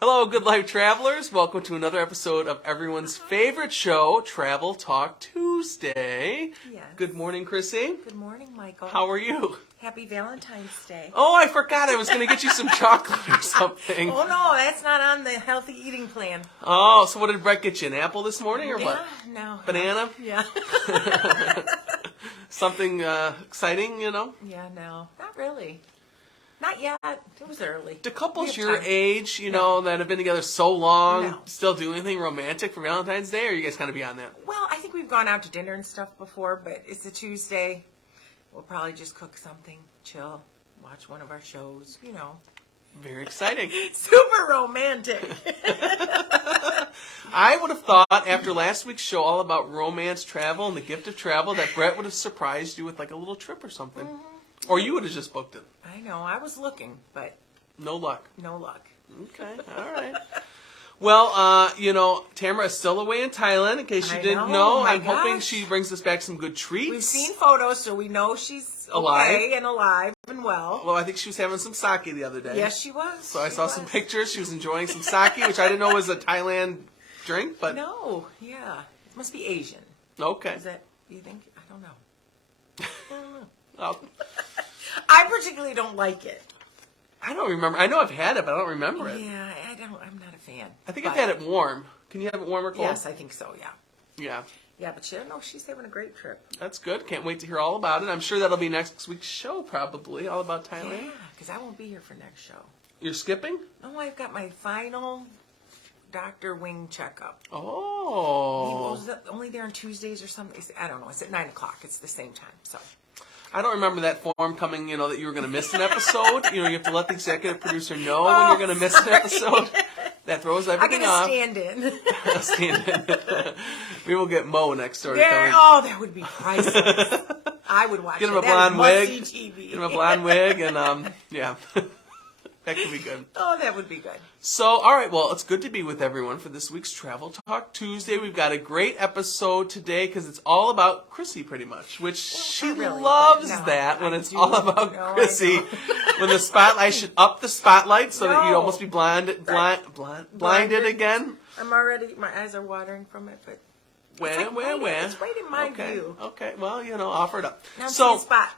Hello, good life travelers. Welcome to another episode of everyone's favorite show, Travel Talk Tuesday. Yes. Good morning, Chrissy. Good morning, Michael. How are you? Happy Valentine's Day. Oh, I forgot. I was going to get you some chocolate or something. Oh, no, that's not on the healthy eating plan. Oh, so what did Brett get you? An apple this morning or what? No. Banana? Yeah. Something exciting, you know? Yeah, no. Not really. Not yet. It was early. Do couples We have your time. age, you know, that have been together so long, No. still do anything romantic for Valentine's Day, or are you guys kind of beyond that? Well, I think we've gone out to dinner and stuff before, but it's a Tuesday. We'll probably just cook something, chill, watch one of our shows, you know. Very exciting. Super romantic. I would have thought after last week's show all about romance, travel, and the gift of travel that Brett would have surprised you with like a little trip or something. Mm-hmm. Or you would have just booked it. I know. I was looking, but No luck. no luck. Okay, all right. Well, you know, Tamara is still away in Thailand, in case you I didn't know. know. My I'm hoping gosh. she brings us back some good treats. We've seen photos, so we know she's Alive. okay and alive and well. Well, I think she was having some sake the other day. Yes, she was. So I She saw some was. pictures. She was enjoying some sake, which I didn't know was a Thailand drink, but No, yeah. It must be Asian. okay. Is that, you think? I don't know. I don't know. Oh, I particularly don't like it. I don't remember. I know I've had it, but I don't remember it. Yeah, I'm not a fan. I think But- I've had it warm. Can you have it warm or cold? Yes, I think so, yeah. Yeah. Yeah, but she's having a great trip. That's good. Can't wait to hear all about it. I'm sure that'll be next week's show, probably, all about Thailand. Yeah, because I won't be here for next show. You're skipping? Oh, I've got my final Dr. Wing checkup. Oh. Was that only there on Tuesdays or something? I don't know. It's at 9 o'clock. It's the same time, so. I don't remember that form coming, you know, that you were going to miss an episode. You know, you have to let the executive producer know when you're going to miss an episode. That throws I everything get a off. stand-in. Stand in. We will get Mo next door. to come in. Oh, that would be priceless. I would watch Get him it. a blonde wig. That is must-see TV. Get him a blonde wig, and yeah. That could be good. Oh, that would be good. So, all right, well, it's good to be with everyone for this week's Travel Talk Tuesday. We've got a great episode today because it's all about Chrissy, pretty much, which she not really, loves but no, that when I it's do. all about No, I Chrissy. don't. When the spotlight, I should up the spotlight so that you'd No. almost be blinded Blinded. again. I'm already, my eyes are watering from it, but Where? it's right in my Okay, view. okay. Well, you know, offer it up. Now I'm So, seeing spots.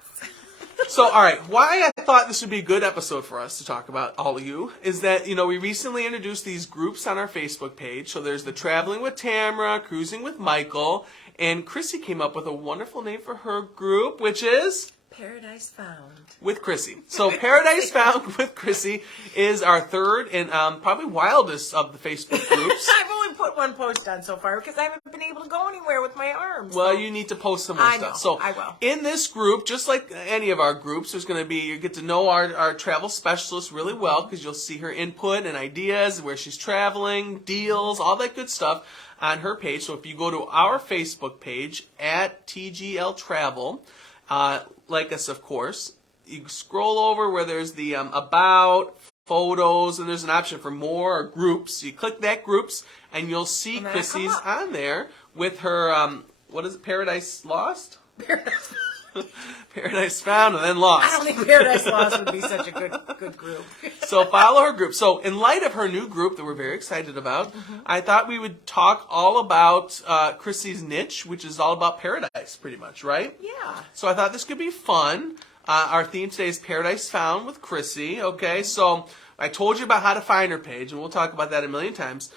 So, all right, why I thought this would be a good episode for us to talk about, all of you, is that, you know, we recently introduced these groups on our Facebook page. So there's the Traveling with Tamara, Cruising with Michael, and Chrissy came up with a wonderful name for her group, which is Paradise Found. With Chrissy. So Paradise Found with Chrissy is our third and probably wildest of the Facebook groups. I've only put one post on so far because I haven't been able to go anywhere with my arms. Well, so. you need to post some more I stuff. know, So I will. in this group, just like any of our groups, there's going to be, you get to know our travel specialist really well because you'll see her input and ideas, where she's traveling, deals, all that good stuff on her page. So if you go to our Facebook page at TGL Travel, like us, of course, you scroll over where there's the about, photos, and there's an option for more or groups. You click that groups, and you'll see And then I come Chrissy's up. on there with her, what is it, Paradise Lost? Paradise Found and then Lost. I don't think Paradise Lost would be such a good group. So follow her group. So in light of her new group that we're very excited about, I thought we would talk all about Chrissy's niche, which is all about paradise, pretty much, right? Yeah. So I thought this could be fun. Our theme today is Paradise Found with Chrissy. Okay, so I told you about how to find her page, and we'll talk about that a million times.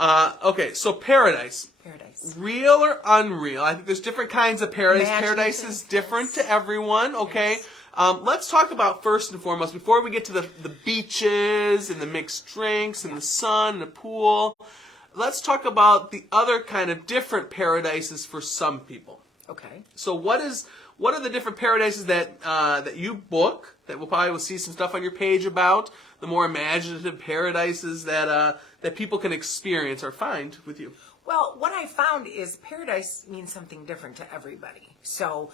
Okay, so paradise. Paradise. Real or unreal? I think there's different kinds of paradise. Imaginative, Paradise is different yes. to everyone, okay? Yes. Let's talk about, first and foremost, before we get to the beaches and the mixed drinks and the sun and the pool, let's talk about the other kind of different paradises for some people. Okay. So what are the different paradises that you book, that we'll probably will see some stuff on your page about, the more imaginative paradises that people can experience or find with you? Well, what I found is paradise means something different to everybody. So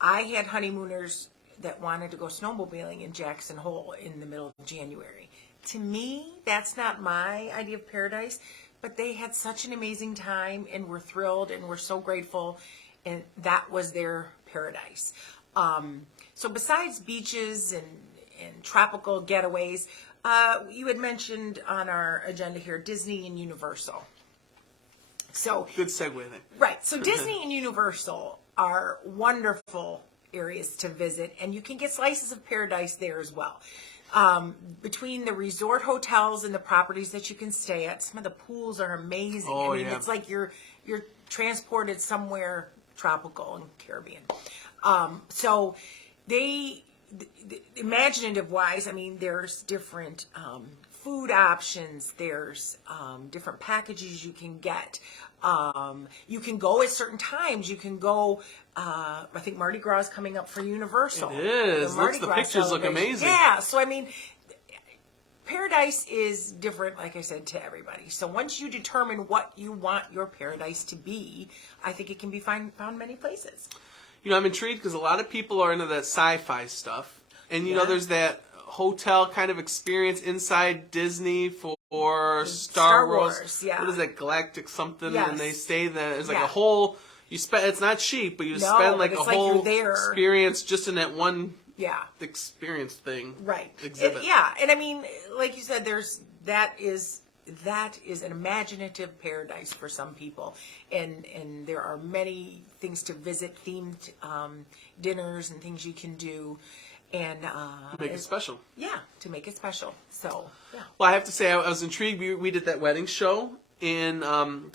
I had honeymooners that wanted to go snowmobiling in Jackson Hole in the middle of January. To me, that's not my idea of paradise, but they had such an amazing time and were thrilled and were so grateful, and that was their paradise. So besides beaches and tropical getaways, You had mentioned on our agenda here Disney and Universal. So Good segue there. right. So Disney and Universal are wonderful areas to visit, and you can get slices of paradise there as well. Between the resort hotels and the properties that you can stay at, some of the pools are amazing. Oh, I mean, yeah. it's like you're transported somewhere tropical and Caribbean. So imaginative wise, I mean, there's different food options. There's different packages you can get. You can go at certain times. You can go. I think Mardi Gras is coming up for Universal. It is. Mardi The Gras pictures look celebration. amazing. Yeah. So I mean, paradise is different, like I said, to everybody. So once you determine what you want your paradise to be, I think it can be found many places. You know, I'm intrigued because a lot of people are into that sci-fi stuff. And, you know, Yeah. there's that hotel kind of experience inside Disney for Star Wars. Yeah. What is that, Galactic something? Yes. And they stay there. There's like Yeah. a whole, it's not cheap, but you No, spend like but a it's like whole you're there. experience just in that one Yeah. experience thing. Right. Exhibit. Yeah. And I mean, like you said, that is an imaginative paradise for some people, and there are many things to visit, themed dinners and things you can do, and Make it special. Yeah, to make it special. So yeah. Well, I have to say, I was intrigued. We did that wedding show in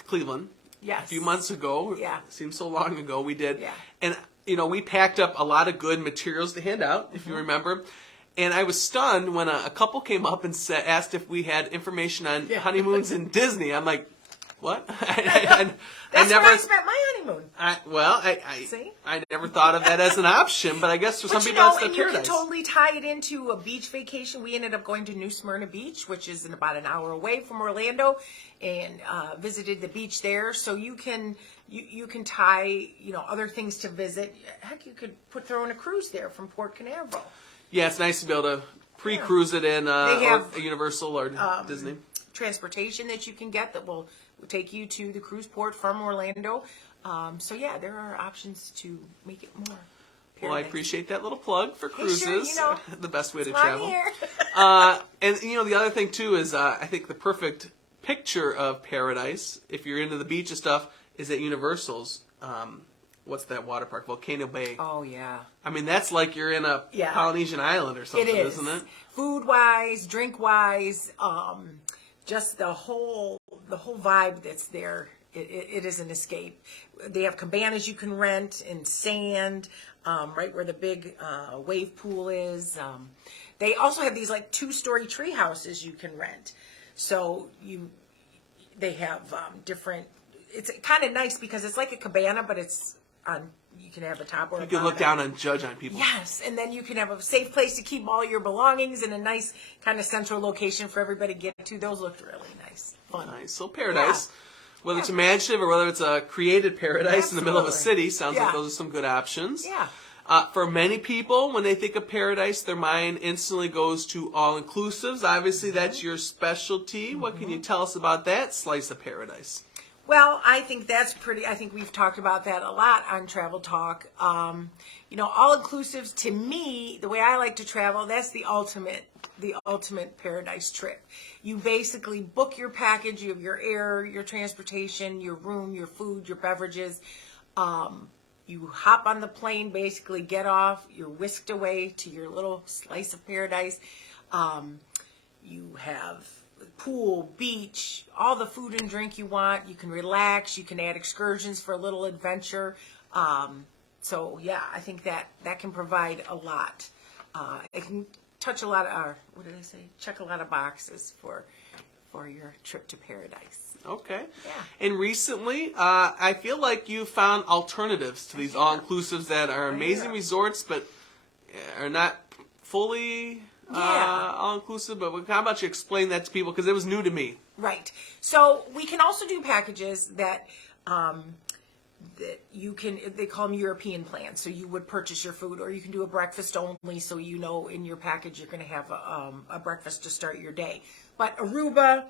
Cleveland Yes. a few months ago. Yeah. Seems so long ago. We did. Yeah. And, you know, we packed up a lot of good materials to hand out, if you remember. And I was stunned when a couple came up and asked if we had information on honeymoons in Disney. I'm like, what? I That's never, where I spent my honeymoon. See? I never thought of that as an option, but I guess for some But you people know, that's their and you paradise. can totally tie it into a beach vacation. We ended up going to New Smyrna Beach, which is about an hour away from Orlando, and visited the beach there. So you can tie, you know, other things to visit. Heck, you could throw in a cruise there from Port Canaveral. Yeah, it's nice to be able to pre-cruise it in They have, or Universal or Disney. Transportation that you can get that will take you to the cruise port from Orlando. So yeah, there are options to make it more. Well, I appreciate that little plug for Hey, cruises. sure, you know, the best way to Come on travel. here. And you know, the other thing too is I think the perfect picture of paradise, if you're into the beach and stuff, is at Universal's. What's that water park? Volcano Bay. Oh yeah. I mean, that's like you're in a Yeah. Polynesian island or something, It is. isn't it? Food wise, drink wise, just the whole vibe that's there. It is an escape. They have cabanas you can rent in sand, right where the big wave pool is. They also have these like 2-story tree houses you can rent. So they have different. It's kind of nice because it's like a cabana, but it's on. You can have a top or You a can look bottom. down and judge on people. Yes, and then you can have a safe place to keep all your belongings in a nice kind of central location for everybody to get to. Those looked really nice. Fun. Nice. So paradise, whether it's imaginative or whether it's a created paradise in the middle of a Absolutely. city, sounds like those are some good options. Yeah. For many people, when they think of paradise, their mind instantly goes to all-inclusives. Obviously, that's your specialty. What can you tell us about that slice of paradise? Well, I think that's pretty. I think we've talked about that a lot on Travel Talk. You know, all inclusives to me, the way I like to travel, that's the ultimate paradise trip. You basically book your package, you have your air, your transportation, your room, your food, your beverages. You hop on the plane, basically get off, you're whisked away to your little slice of paradise. You have pool, beach, all the food and drink you want. You can relax. You can add excursions for a little adventure. So yeah, I think that can provide a lot. It can touch a lot of, what did I say? Check a lot of boxes for your trip to paradise. Okay. Yeah. And recently, I feel like you found alternatives to these all-inclusives that are amazing resorts, but are not fully all-inclusive. But how about you explain that to people? Because it was new to me. Right. So we can also do packages that you can, they call them European plans. So you would purchase your food, or you can do a breakfast only. So you know in your package you're going to have a breakfast to start your day. But Aruba,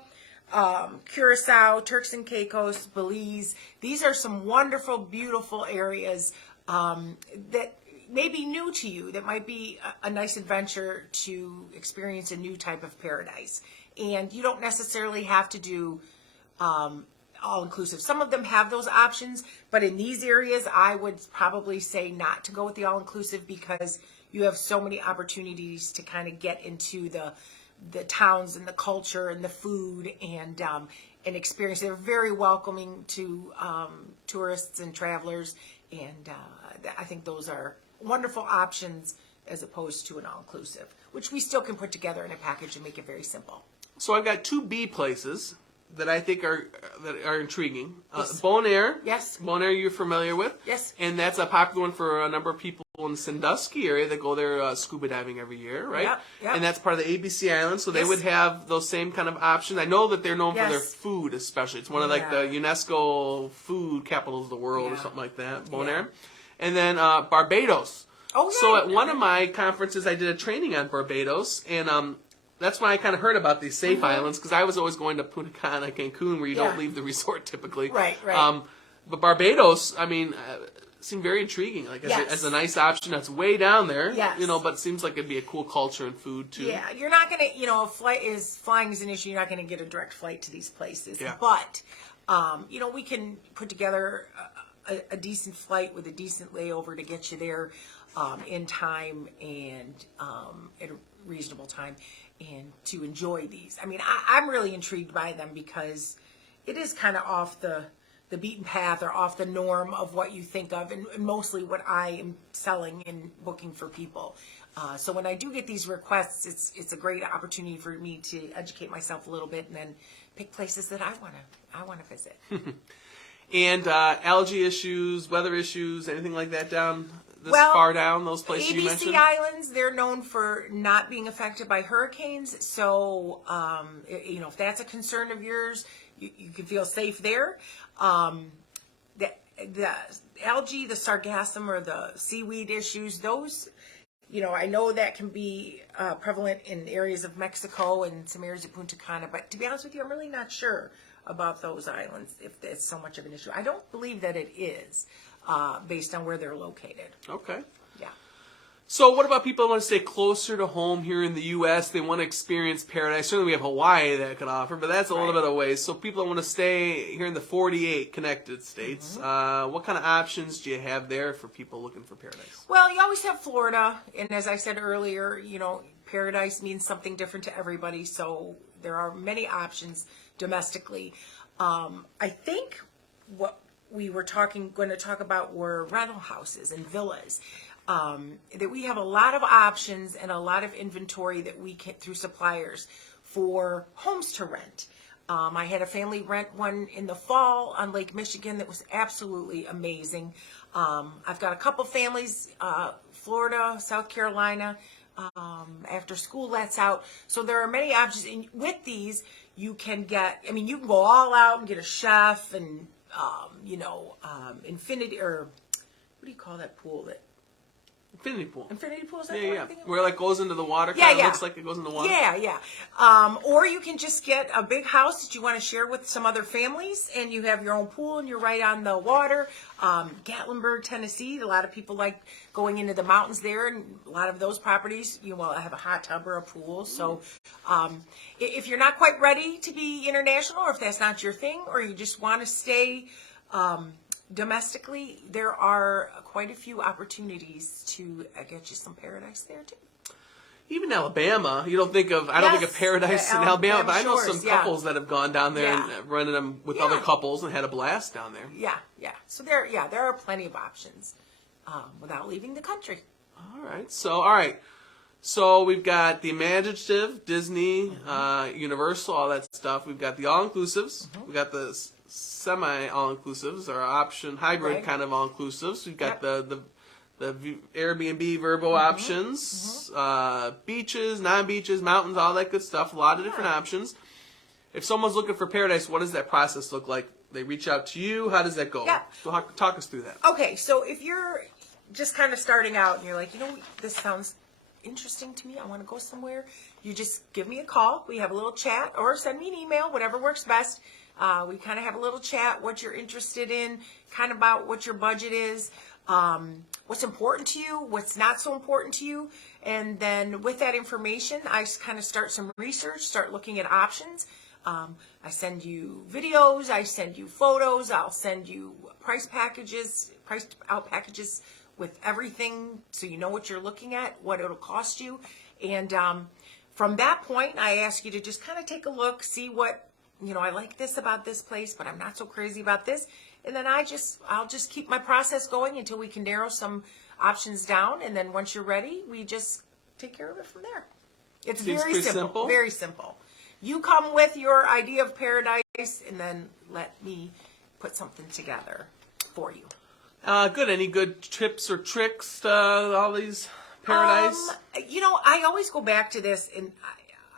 Curacao, Turks and Caicos, Belize, these are some wonderful, beautiful areas that may be new to you, that might be a nice adventure to experience a new type of paradise. And you don't necessarily have to do all-inclusive. Some of them have those options, but in these areas, I would probably say not to go with the all-inclusive, because you have so many opportunities to kind of get into the towns and the culture and the food and experience. They're very welcoming to tourists and travelers, and I think those are wonderful options as opposed to an all-inclusive, which we still can put together in a package and make it very simple. So I've got 2 B places that I think are intriguing. Yes. Bonaire. Yes. Bonaire you're familiar with. Yes. And that's a popular one for a number of people in the Sandusky area that go there scuba diving every year, right? Yep, yep. And that's part of the ABC Islands, so they Yes. would have those same kind of options. I know that they're known for their Yes. food, especially. It's one of like the UNESCO food capitals of the world or Yeah. something like that, Bonaire. Yeah. And then Barbados. Oh, yeah. So at one of my conferences, I did a training on Barbados, and that's when I kind of heard about these safe islands, because I was always going to Punta Cana, Cancun, where you don't Yeah. leave the resort typically. Right, right. But Barbados, I mean, seemed very intriguing, like Yes. as a nice option. That's way down there, Yes. but it seems like it'd be a cool culture and food too. Yeah, you're not going to, flying is an issue. You're not going to get a direct flight to these places. Yeah. But, we can put together a decent flight with a decent layover to get you there in time and at a reasonable time, and to enjoy these. I mean, I'm really intrigued by them because it is kind of off the beaten path or off the norm of what you think of, and mostly what I am selling and booking for people. So when I do get these requests, it's a great opportunity for me to educate myself a little bit and then pick places that I want to visit. And algae issues, weather issues, anything like that down this Well, far down, those places you ABC mentioned? Islands, they're known for not being affected by hurricanes. So, if that's a concern of yours, you can feel safe there. The algae, the sargassum, or the seaweed issues, those, I know that can be prevalent in areas of Mexico and some areas of Punta Cana. But to be honest with you, I'm really not sure about those islands, if it's so much of an issue. I don't believe that it is, based on where they're located. Okay. Yeah. So what about people who want to stay closer to home here in the U.S.? They want to experience paradise. Certainly we have Hawaii that could offer, but that's a little bit of ways. So people that want to stay here in the 48 connected states, what kind of options do you have there for people looking for paradise? Well, you always have Florida, and as I said earlier, paradise means something different to everybody, so there are many options domestically. I think what we were going to talk about were rental houses and villas. That we have a lot of options and a lot of inventory that we get through suppliers for homes to rent. I had a family rent one in the fall on Lake Michigan that was absolutely amazing. I've got a couple families, Florida, South Carolina, after school lets out. So there are many options. And with these, you can you can go all out and get a chef and, infinity, or what do you call that pool that? Infinity pool. Infinity pool, is that Yeah, what yeah. I'm thinking of? Where it like goes into the water, Yeah, kind of yeah. looks like it goes in the water. Yeah, yeah. Or you can just get a big house that you want to share with some other families, and you have your own pool, and you're right on the water. Gatlinburg, Tennessee, a lot of people like going into the mountains there, and a lot of those properties, have a hot tub or a pool. So if you're not quite ready to be international, or if that's not your thing, or you just want to stay domestically, there are quite a few opportunities to get you some paradise there too. Even Alabama, I don't think of paradise the in Alabama, but I know shores, some couples that have gone down there Yeah. and rented them with Yeah. other couples and had a blast down there. Yeah. So there are plenty of options without leaving the country. All right. So we've got the imaginative, Disney, Universal, all that stuff. We've got the all-inclusives. We've got the semi-all-inclusives, or option hybrid kind of all-inclusives. We've got the Airbnb, Vrbo options, beaches, non-beaches, mountains, all that good stuff. A lot of different options. If someone's looking for paradise, what does that process look like? They reach out to you. How does that go? Yeah. So talk us through that. Okay, so if you're just kind of starting out and you're like, this sounds interesting to me, I want to go somewhere, you just give me a call. We have a little chat, or send me an email, whatever works best. We kind of have a little chat, what you're interested in, kind of about what your budget is. what's important to you, what's not so important to you. And then with that information, I kind of start some research, start looking at options. I send you videos, I send you photos, I'll send you priced out packages with everything so you know what you're looking at, what it'll cost you. And from that point, I ask you to just kind of take a look, see what, I like this about this place, but I'm not so crazy about this. And then I'll just keep my process going until we can narrow some options down. And then once you're ready, we just take care of it from there. It's very simple. Very simple. You come with your idea of paradise, and then let me put something together for you. Good. Any good tips or tricks to all these paradise? I always go back to this, and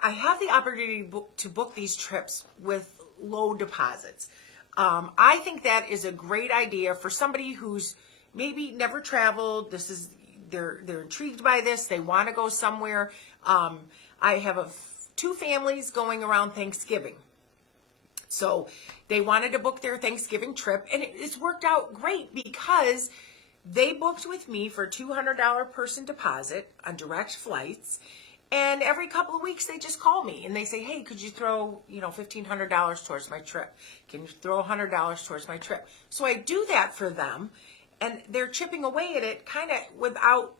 I have the opportunity to book these trips with low deposits. I think that is a great idea for somebody who's maybe never traveled. They're intrigued by this. They want to go somewhere. I have two families going around Thanksgiving. So they wanted to book their Thanksgiving trip, and it's worked out great because they booked with me for $200 person deposit on direct flights. And every couple of weeks, they just call me and they say, hey, could you throw, $1,500 towards my trip? Can you throw $100 towards my trip? So I do that for them, and they're chipping away at it kind of without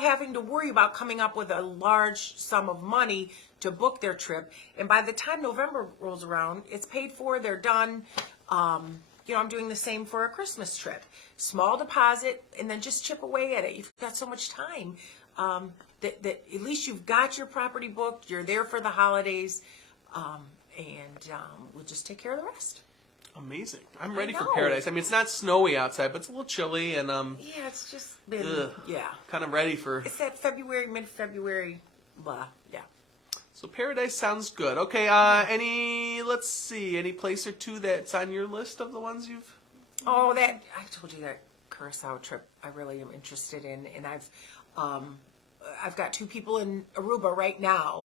having to worry about coming up with a large sum of money to book their trip. And by the time November rolls around, it's paid for, they're done. I'm doing the same for a Christmas trip. Small deposit, and then just chip away at it. You've got so much time. That at least you've got your property booked, you're there for the holidays, and we'll just take care of the rest. Amazing. I'm ready for paradise. I mean, it's not snowy outside, but it's a little chilly, and yeah, it's just been, kind of ready for... It's that mid-February, blah, yeah. So paradise sounds good. Okay, any place or two that's on your list of the ones you've... Oh, I told you that Curacao trip I really am interested in, and I've got two people in Aruba right now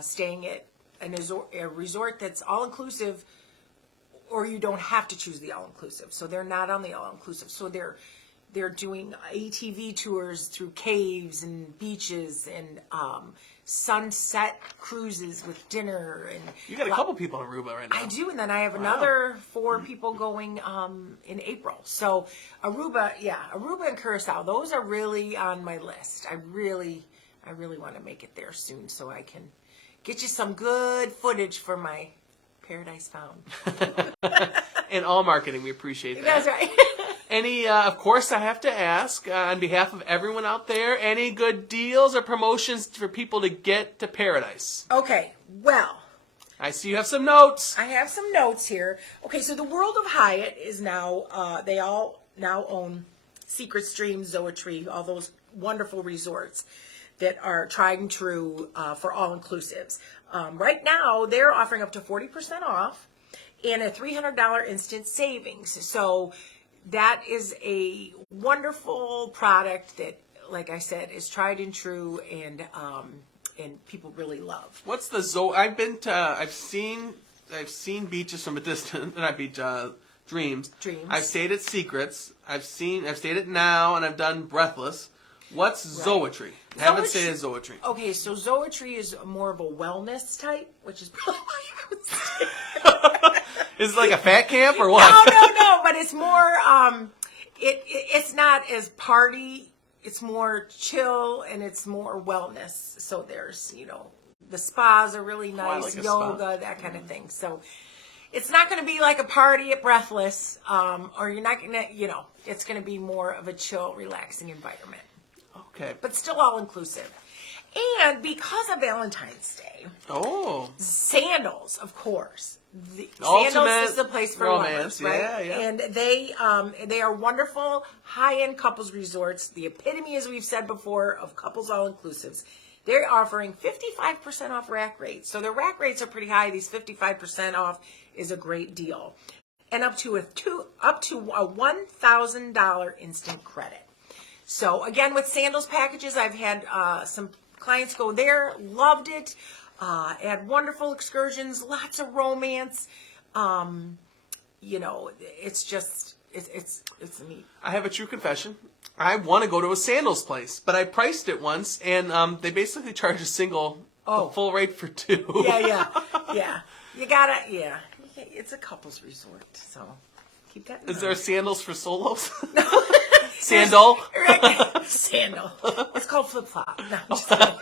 staying at a resort that's all-inclusive, or you don't have to choose the all-inclusive. So they're not on the all-inclusive. So they're doing ATV tours through caves and beaches and sunset cruises with dinner. And you got a couple people in Aruba right now. I do, and then I have another 4 people going in April. So Aruba and Curacao, those are really on my list. I really want to make it there soon so I can get you some good footage for my Paradise Found. And all marketing, we appreciate that. That's right. Of course, I have to ask, on behalf of everyone out there, any good deals or promotions for people to get to Paradise? Okay, well. I see you have some notes. I have some notes here. Okay, so the World of Hyatt is now, they all now own Secret Stream, Zoetree, all those wonderful resorts that are tried and true for all-inclusives. Right now, they're offering up to 40% off and a $300 instant savings. So that is a wonderful product that, like I said, is tried and true, and people really love. What's the I've seen beaches from a distance, not beach, Dreams. I've stayed at Secrets. I've stayed at Now, and I've done Breathless. What's Zoetree? I haven't stayed at Zoetree. Okay, so Zoetree is more of a wellness type, which is probably why you haven't stayed. Is it like a fat camp or what? No, but it's more, it's not as party, it's more chill, and it's more wellness. So there's, the spas are really nice, like yoga, that kind of thing. So it's not going to be like a party at Breathless, or you're not going to, it's going to be more of a chill, relaxing environment. Okay. But still all-inclusive. And because of Valentine's Day, sandals, of course. Sandals is the place for romance, lovers, right? Yeah. And they are wonderful high-end couples resorts. The epitome, as we've said before, of couples all-inclusives. They're offering 55% off rack rates. So their rack rates are pretty high. These 55% off is a great deal, and up to a $1,000 instant credit. So again, with sandals packages, I've had some clients go there, loved it. Had wonderful excursions, lots of romance. It's just it's neat. I have a true confession. I want to go to a sandals place, but I priced it once, and they basically charge a single the full rate for two. Yeah. You gotta, it's a couples resort, so keep that in mind. Is there sandals for solos? Sandal? Sandal. It's called flip-flop. No, I'm just kidding.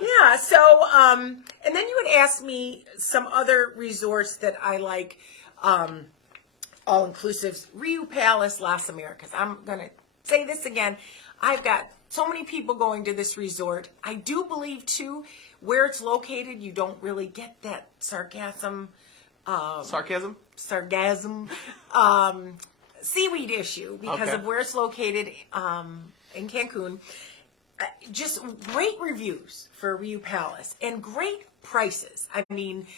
Yeah, so, and then you had asked me some other resorts that I like, all-inclusives. Rio Palace, Las Americas. I'm going to say this again. I've got so many people going to this resort. I do believe, too, where it's located, you don't really get that sarcasm, seaweed issue because of where it's located in Cancun. Just great reviews for Rio Palace and great prices. I mean,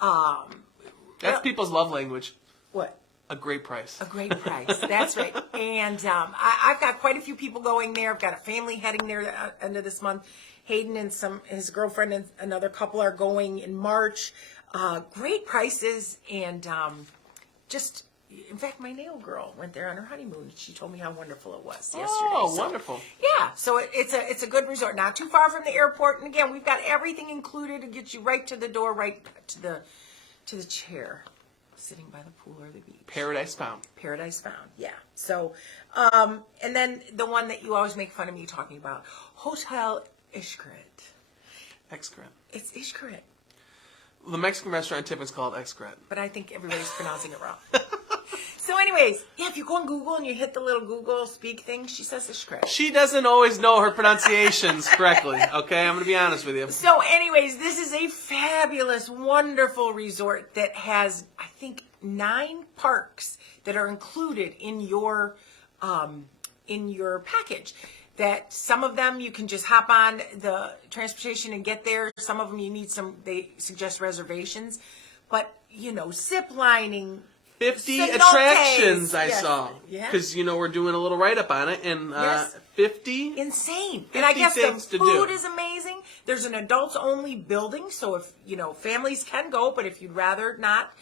that's people's love language. What? A great price. A great price. That's right. And I've got quite a few people going there. I've got a family heading there end of this month. Hayden and his girlfriend and another couple are going in March. Great prices and just. In fact, my nail girl went there on her honeymoon. She told me how wonderful it was yesterday. Oh, wonderful. Yeah, so it's a good resort. Not too far from the airport. And again, we've got everything included to get you right to the door, right to the chair, sitting by the pool or the beach. Paradise Found. Paradise Found, yeah. So, and then the one that you always make fun of me talking about, Hotel Xcaret. Xcaret. It's Xcaret. The Mexican restaurant tip is called Xcaret. But I think everybody's pronouncing it wrong. So anyways, if you go on Google and you hit the little Google speak thing, she says Xcaret. She doesn't always know her pronunciations correctly, okay? I'm going to be honest with you. So anyways, this is a fabulous, wonderful resort that has, I think, 9 parks that are included in your package. That some of them you can just hop on the transportation and get there. Some of them you need they suggest reservations. But, zip lining, 50 cenotes, attractions I yes. saw. Yeah. Because, we're doing a little write-up on it. And Yes. 50? Insane. 50 And I guess the things to food do. is amazing. There's an adults-only building. So if, families can go, but if you'd rather not,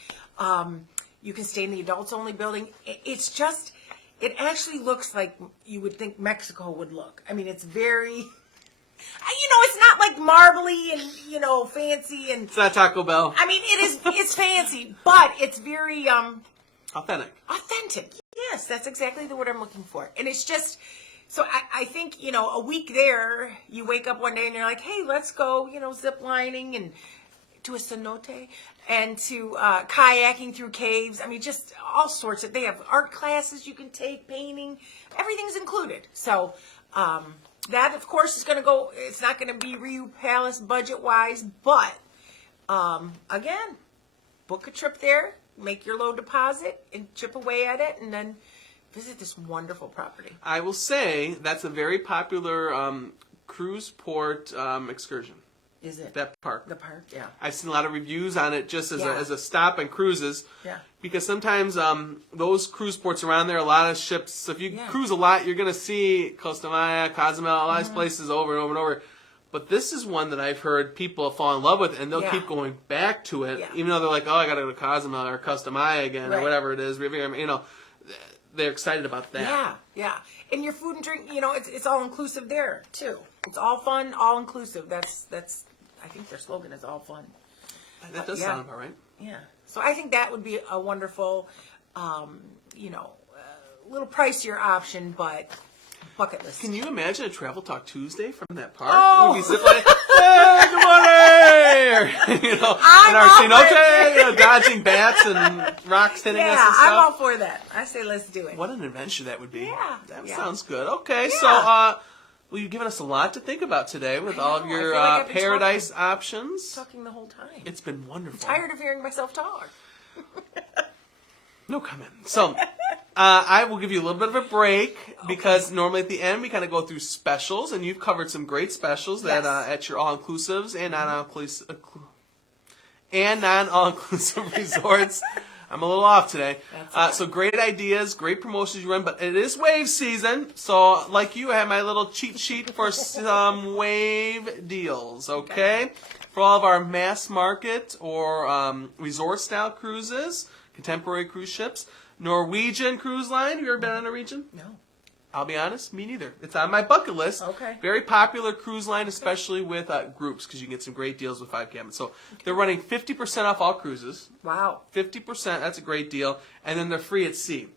you can stay in the adults-only building. It's just... It actually looks like you would think Mexico would look. I mean, it's very, it's not like marbly and, fancy and. It's not Taco Bell. I mean, it's fancy, but it's very, Authentic. Authentic. Yes, that's exactly the word I'm looking for. And it's just, so I think, a week there, you wake up one day and you're like, hey, let's go, zip lining and to a cenote and to kayaking through caves. I mean, just all sorts of. They have art classes you can take, painting. Everything's included. So that, of course, is going to go. It's not going to be Rio Palace budget wise, but again, book a trip there, make your low deposit, and chip away at it, and then visit this wonderful property. I will say that's a very popular cruise port excursion. Is it? That park. The park, yeah. I've seen a lot of reviews on it just as, Yeah. as a stop on cruises. Yeah. Because sometimes those cruise ports around there, a lot of ships, so if you cruise a lot, you're going to see Costa Maya, Cozumel, all these places over and over and over. But this is one that I've heard people fall in love with, and they'll keep going back to it, even though they're like, oh, I got to go to Cozumel or Costa Maya again or whatever it is. They're excited about that. Yeah. And your food and drink, it's all inclusive there too. It's all fun, all inclusive. That's I think their slogan is all fun. That does sound about right. Yeah. So I think that would be a wonderful, little pricier option, but bucket list. Can you imagine a Travel Talk Tuesday from that park? Oh! We'd be zipping, hey, good morning! In our cenote, dodging bats and rocks hitting us and stuff. I'm all for that. I say let's do it. What an adventure that would be. Yeah. That sounds good. Okay, so you've given us a lot to think about today with all of your paradise options. Talking the whole time. It's been wonderful. Tired of hearing myself talk. No comment. So, I will give you a little bit of a break because normally at the end we kind of go through specials, and you've covered some great specials that at your all-inclusives and non-all-inclusive resorts. I'm a little off today. So great ideas, great promotions you run, but it is wave season. So like you, I have my little cheat sheet for some wave deals, okay? For all of our mass market or resort-style cruises, contemporary cruise ships. Norwegian Cruise Line. Have you ever been on a Norwegian? No. I'll be honest, me neither. It's on my bucket list. Okay. Very popular cruise line, especially with groups, because you can get some great deals with 5 cabins. So they're running 50% off all cruises. Wow. 50%, that's a great deal. And then they're free at sea.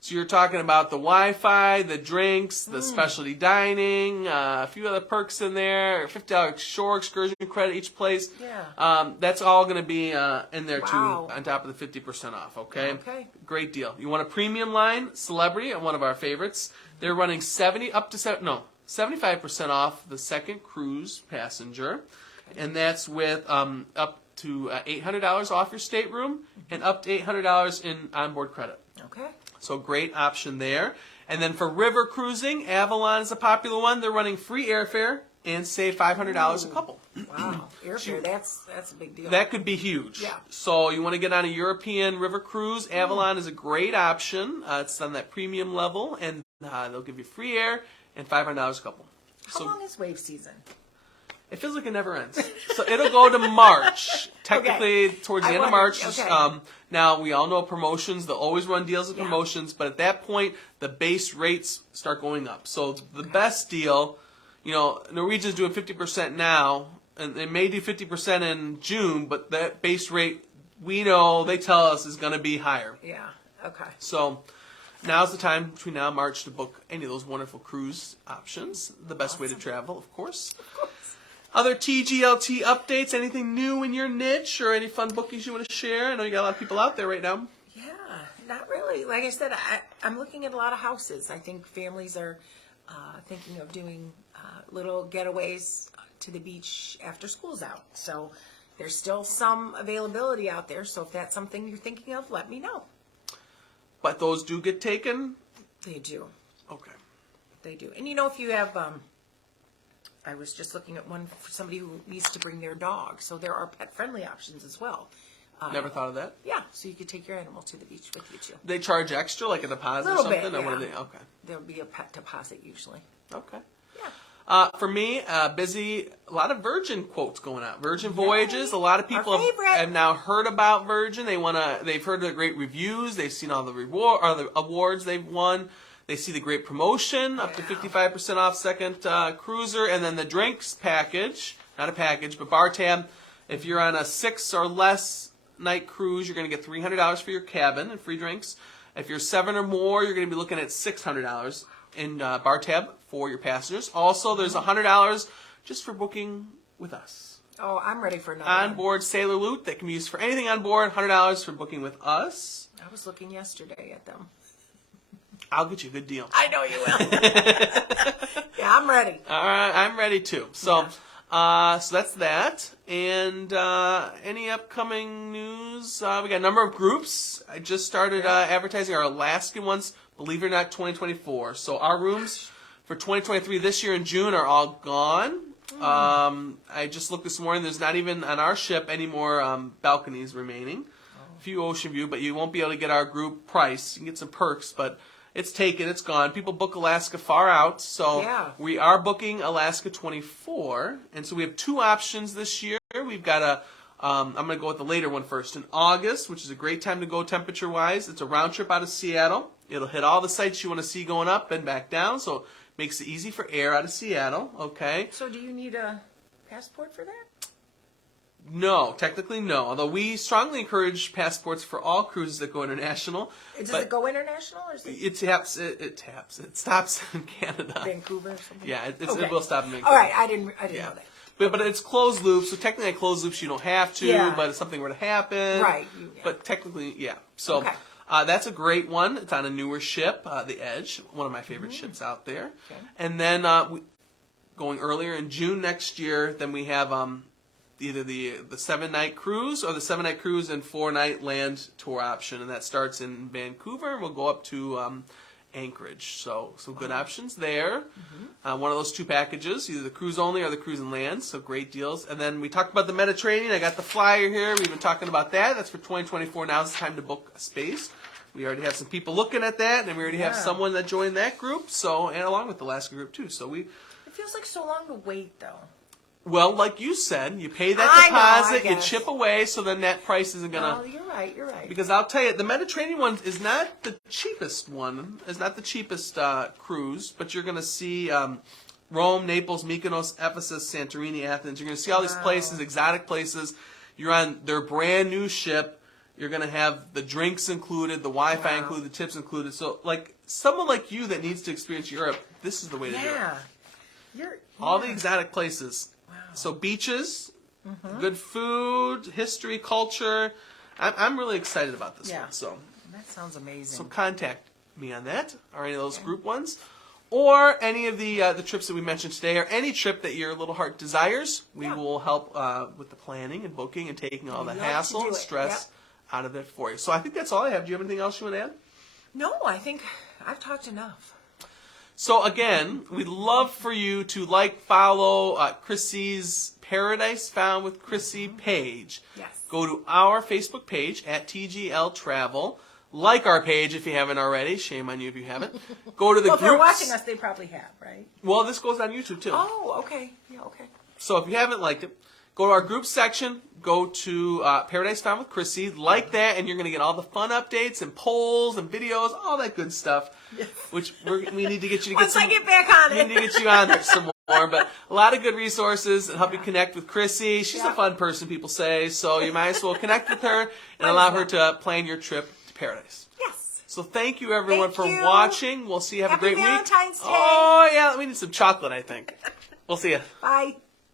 So you're talking about the Wi-Fi, the drinks, the specialty dining, a few other perks in there, $50 shore excursion credit each place. Yeah. That's all going to be in there Wow. too, on top of the 50% off, okay? Okay. Great deal. You want a premium line, Celebrity, one of our favorites. They're running 75% off the second cruise passenger. And that's with up to $800 off your stateroom and up to $800 in onboard credit. Okay. So great option there. And then for river cruising, Avalon is a popular one. They're running free airfare and save $500 a couple. Wow. Airfare, that's a big deal. That could be huge. Yeah. So you want to get on a European river cruise, Avalon is a great option. It's on that premium level, and they'll give you free air and $500 a couple. How long is wave season? It feels like it never ends. So it'll go to March. Technically, towards the end of March. Okay. Now, we all know promotions. They'll always run deals with promotions. But at that point, the base rates start going up. So the best deal, Norwegian's doing 50% now. And they may do 50% in June. But that base rate, we know, they tell us, is going to be higher. Yeah. Okay. So now's the time between now and March to book any of those wonderful cruise options. The best way to travel, of course. Other TGLT updates, anything new in your niche or any fun bookings you want to share? I know you got a lot of people out there right now. Yeah, not really. Like I said, I'm looking at a lot of houses. I think families are thinking of doing little getaways to the beach after school's out. So there's still some availability out there. So if that's something you're thinking of, let me know. But those do get taken? They do. Okay. They do. And if you have... I was just looking at one for somebody who needs to bring their dog. So there are pet-friendly options as well. Never thought of that? Yeah, so you could take your animal to the beach with you, too. They charge extra, like a deposit or Little something? bit, Or what yeah. are they? Okay. There'll be a pet deposit usually. Okay. Yeah. For me, busy, a lot of Virgin quotes going out. Virgin Voyages, a lot of people have now heard about Virgin. They've heard the great reviews. They've seen all the the awards they've won. They see the great promotion, up to 55% off second cruiser, and then the drinks package, not a package, but bar tab. If you're on a 6 or less night cruise, you're going to get $300 for your cabin and free drinks. If you're 7 or more, you're going to be looking at $600 in bar tab for your passengers. Also, there's $100 just for booking with us. Oh, I'm ready for another Onboard Sailor Loot that can be used for anything on board. $100 for booking with us. I was looking yesterday at them. I'll get you a good deal. I know you will. Yeah, I'm ready. All right, I'm ready too. So, so that's that. And any upcoming news? We got a number of groups. I just started advertising our Alaskan ones. Believe it or not, 2024. So our rooms for 2023 this year in June are all gone. I just looked this morning. There's not even on our ship any more balconies remaining. A few ocean view, but you won't be able to get our group price. You can get some perks, but it's taken. It's gone. People book Alaska far out, so we are booking Alaska 24, and so we have 2 options this year. We've got I'm going to go with the later one first. In August, which is a great time to go temperature-wise, it's a round trip out of Seattle. It'll hit all the sites you want to see going up and back down, so it makes it easy for air out of Seattle, okay? So do you need a passport for that? No, technically no. Although we strongly encourage passports for all cruises that go international. Does it go international? Or is it stops in Canada. Vancouver or something? Yeah, it will stop in Vancouver. All right, I didn't know that. But it's closed loops, so technically at closed loops you don't have to, but if something were to happen. Right. But technically, So that's a great one. It's on a newer ship, the Edge, one of my favorite ships out there. Okay. And then going earlier in June next year, then we have either the 7-night cruise or the 7-night cruise and 4-night land tour option, and that starts in Vancouver and we'll go up to Anchorage. So some good options there. One of those 2 packages, either the cruise only or the cruise and land, so great deals. And then we talked about the Mediterranean. I got the flyer here. We've been talking about that. That's for 2024. Now's the time to book a space. We already have some people looking at that, and we already have someone that joined that group, and along with the Alaska group too. So it feels like so long to wait, though. Well, like you said, you pay that deposit, you chip away, so then that price isn't going to... You're right. You're right. Because I'll tell you, the Mediterranean one is not the cheapest one. It's not the cheapest cruise, but you're going to see Rome, Naples, Mykonos, Ephesus, Santorini, Athens. You're going to see all these places, exotic places. You're on their brand new ship. You're going to have the drinks included, the Wi-Fi included, the tips included. So, like, someone like you that needs to experience Europe, this is the way to do it. Yeah. All the exotic places. Wow. So beaches, good food, history, culture. I'm really excited about this one. So that sounds amazing. So contact me on that, or any of those group ones, or any of the trips that we mentioned today, or any trip that your little heart desires. We will help with the planning and booking and taking all the hassle and stress out of it for you. So I think that's all I have. Do you have anything else you want to add? No, I think I've talked enough. So again, we'd love for you to follow Chrissy's Paradise Found with Chrissy page. Yes. Go to our Facebook page at TGL Travel. Like our page if you haven't already. Shame on you if you haven't. Go to the Well, if they're groups. watching us, they probably have, right? Well, this goes on YouTube too. Oh, okay. Yeah, okay. So if you haven't liked it, go to our group section. Go to Paradise Found with Chrissy. Like that, and you're going to get all the fun updates and polls and videos, all that good stuff. Yes. Which we need to get you to Once I get back on it. We need to get you on there some more. But a lot of good resources and help you connect with Chrissy. She's a fun person, people say. So you might as well connect with her and allow her to plan your trip to paradise. Yes. So thank you, everyone, Thank for you. watching. We'll see you. Have Happy a great Valentine's week. Day. Oh, yeah. We need some chocolate, I think. We'll see you. Bye.